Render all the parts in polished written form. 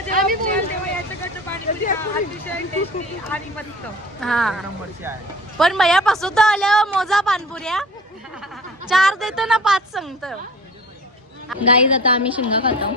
सुरुवातीला जेव्हा तेव्हा याचं पाणी अतिशय टेस्टी आणि मस्त. हा पण मयापासून तर आलं मोजा पानपुऱ्या 4 देतो ना 5 सांगत. गाईज आता आम्ही शिंगा खातो.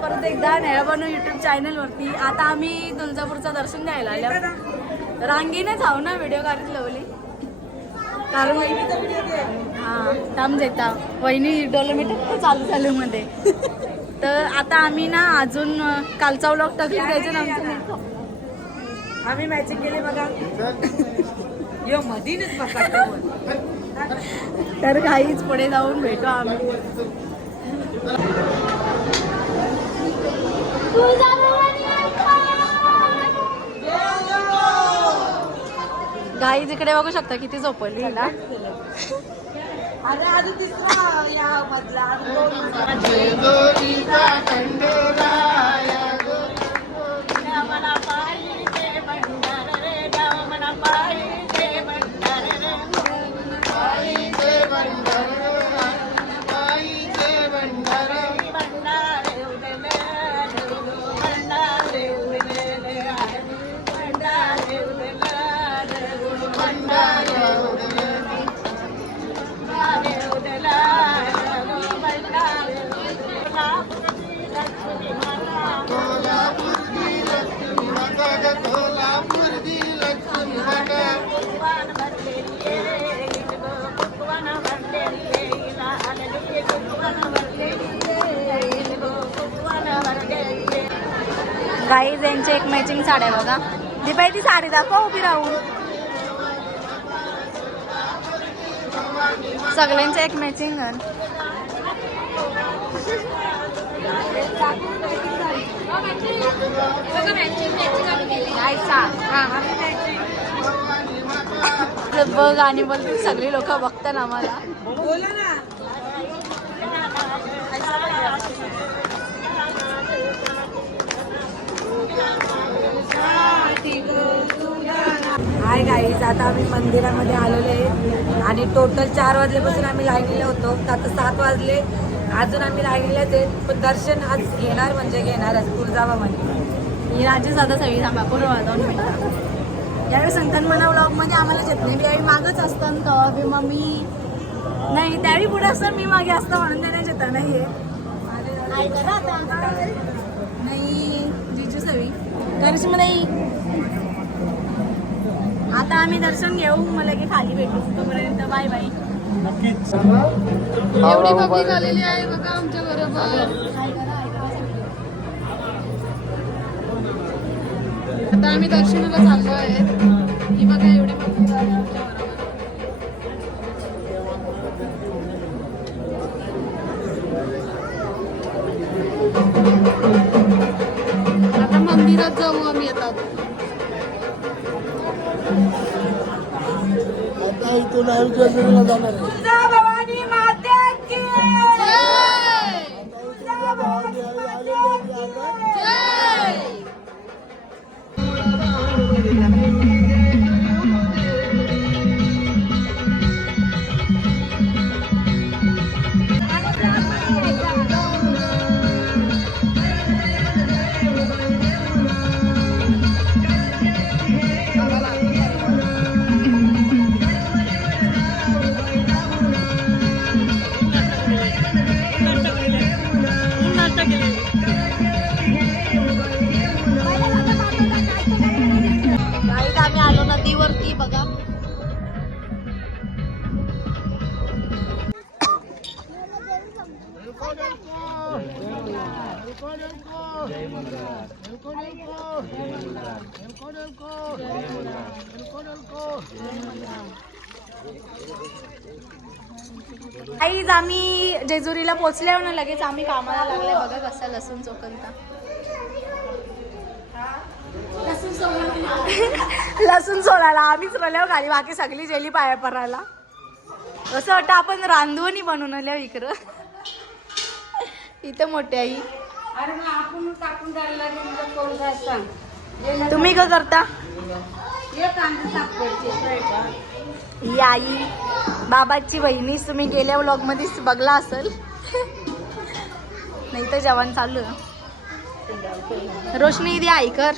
परत एकदा नेळाबनू YouTube चॅनल वरती. आता आम्ही तुळजापूरचं दर्शन द्यायला आलो. रांगीनेच आहो ना व्हिडिओ काढत लावली कारण हा थांब देता वहिनी डोलोमीटर चालू झालं मध्ये. तर आता आम्ही ना अजून कालचा व्लॉग टाकली त्याच्या नंतर आम्ही मॅचिंग केली बघा. यो मधीनच बघा. तर काहीच पुढे जाऊन भेटू आम्ही. गाई इकडे बघू शकता किती झोपली ना. गाईज यांची एक मॅचिंग साड्या बघा. दीपाई ती साडी दाखवा उभी राहून. सगळ्यांचे एक मॅचिंग. बघ आणि बोलते सगळी लोक बघतात आम्हाला. बोला ना. हाय गाईज, आता आम्ही मंदिरामध्ये आलेलो आहे आणि टोटल 4 वाजल्यापासून आम्ही लाईनीला होतो. आता 7 वाजले अजून आम्ही लाईनीलाच आहेत. पण दर्शन आज घेणार म्हणजे घेणारच तुळजाभवानी. ही राज्य साधा सवी थांबा पूर्ण 2 मिनिटं. यावेळी संतनमना व्लॉगमध्ये आम्हालाच येत नाही. त्यावेळी मागच असतं कवा बी मम्मी नाही त्यावेळी पुढे असतं मी मागे असतं म्हणून देण्याच येतं नाही नाही जिजू सवी करिश्माताई. आता आम्ही दर्शन घेऊ मला की खाली भेटू. तोपर्यंत बाय बाय. एवढी पब्लिक आलेली आहे बघा आमच्या बरोबर. आता आम्ही दर्शनाला चाललो आहे. ही बघा एवढी पब्लिक आली आमच्या बरोबर. आता मंदिरात जाऊ आम्ही. येतात आता इथून आयुष्याला जाणार आहे. तुळजाभवानी माता की जय. तुळजाभवानी आम्ही आलो नदीवरती बघा. आईज आम्ही जेजुरीला पोचल्यावर ना लगेच आम्ही कामाला लागले. बघा कसा लसूण चोखलता. लसूण सोलायला आम्हीच रल्यावर खाली, बाकी सगळी जेली पाया परायला. असं वाटतं आपण रांधवणी बनवून आल्या इकडं. इथं मोठी आई. तुम्ही काय करता? ही आई बाबाची बहिणीच. तुम्ही गेल्या व्लॉग मध्येच बघला असेल. नाही तर जेवण चालू आहे. रोशनी दे आई कर.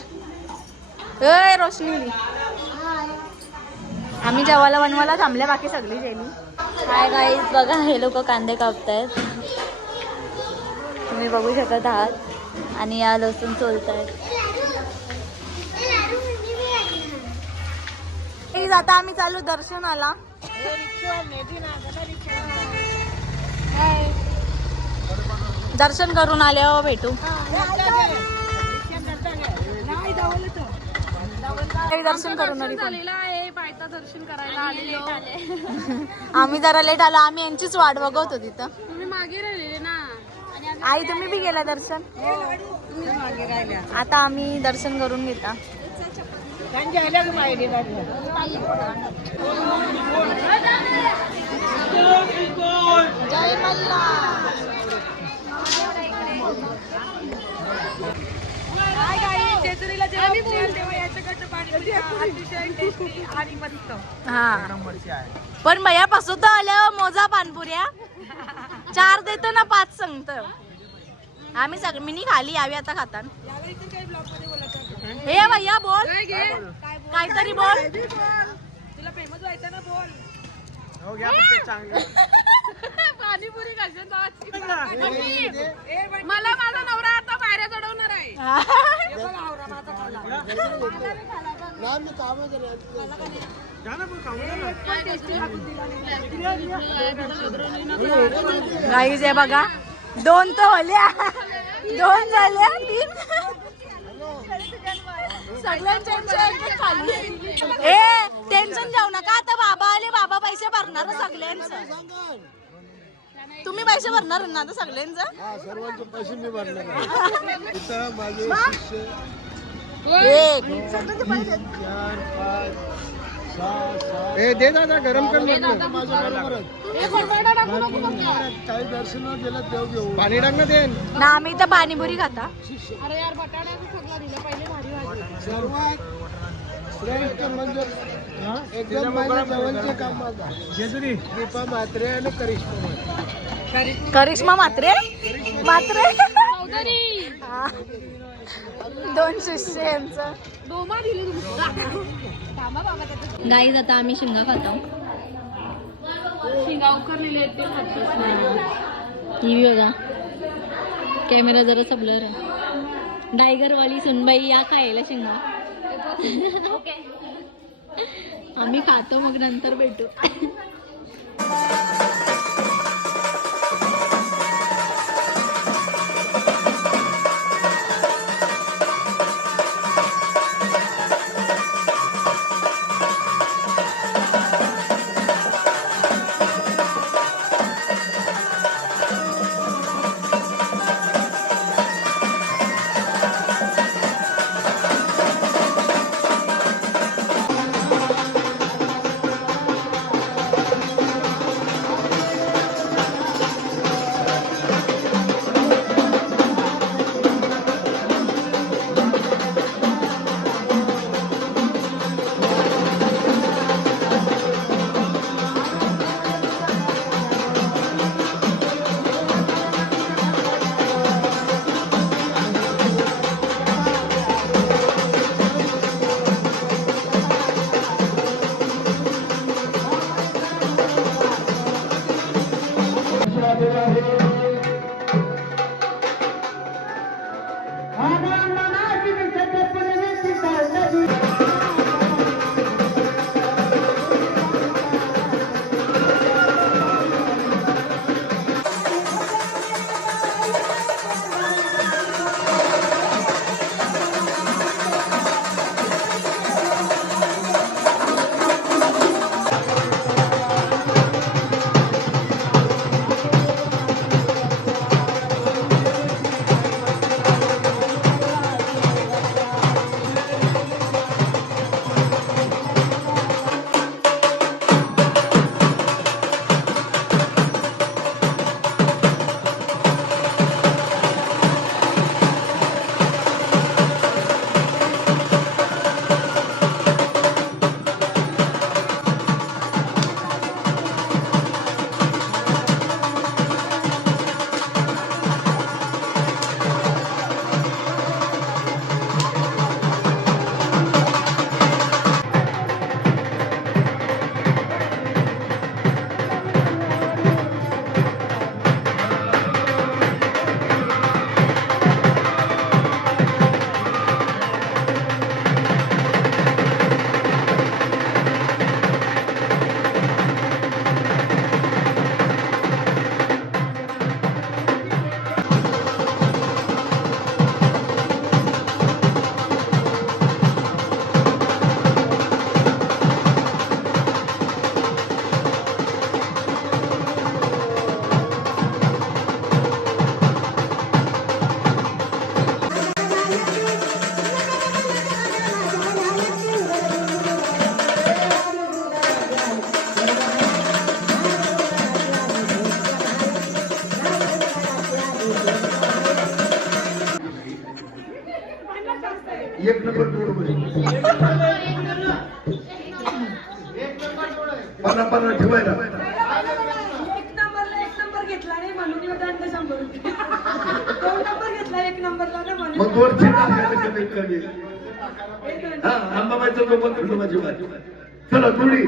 अय रोशनी दे. आम्ही जेवायला बनवायला थांबल्या, बाकी सगळी जेली. हाय गाईज, बघा हे लोक कांदे कापतायत, तुम्ही बघू शकत आहात. आणि या लसूण सोलतायत. आता आम्ही चालू दर्शनाला. दर्शन करून आले हो, भेटू. दर्शन करून आले. दर्शन करायला आलेलो. आम्ही जरा लेट आलो. आम्ही यांचीच वाट बघवतो तिथं. तुम्ही मागे राहिलेले ना. आई तुम्ही बी गेला दर्शन? आता आम्ही दर्शन करून घेता. जय मल्हार. हा पण भैयापासून तर आल्या मोजा पानपुऱ्या 4 देतो ना 5 सांगत. आम्ही सगळं मिनी खाली यावी आता खाता. हे भैया बोल काहीतरी बोल. तुला फेमस व्हायचं ना, बोल. पाणीपुरी मला माझा नवरा आता पायऱ्या चढवणार आहे. गाईज आहे बघा. 2 तर होल्या, 2 झाल्या, 3 सगळ्यांच्या खाली. ए टेन्शन जाऊ नका. आता बाबा आले, बाबा पैसे भरणार सगळ्यांचं. तुम्ही पैसे भरणार ना आता सगळ्यांचं? सर्वांचे पैसे मी भरणार. इथं माझे शिष्य 1 दे दादा, गरम कर. माझ्या बरोबरच काही दर्शन गेलं देव घेऊ. पाणी टाक ना दे ना. आम्ही तर पाणीपुरी खाता. अरे यार बटाट्याचं सगळं दिलं पहिले, भारी भाजी. सर्वात श्रेष्ठ म्हणजे एकदम माझ्या जवळचे काम माझा जेजुरी दीपा म्हात्रे आणि करिश्मा म्हात्रे. चौधरी. हा. 2 शिष्य यांचं. डोमा दिली गाईज आता आम्ही शिंगा खातो. शिंगा उकरलेले आहेत ते खातो. ही बघा कॅमेरा जरा सबलर. डायगर वाली सुनबाई या खायला शिंगा. आम्ही खातो, मग नंतर भेटू. एक नंबर जोड पन्ना ठेवायला एक नंबर घेतला नाही म्हणून दंड 100 रुपये. 2 नंबर घेतला 1 नंबरला ना म्हणून मग 200 टाकायला कमीत कमी. हा अंबाबाईचा जो पण कुटुंबाची वाट. चला थोडी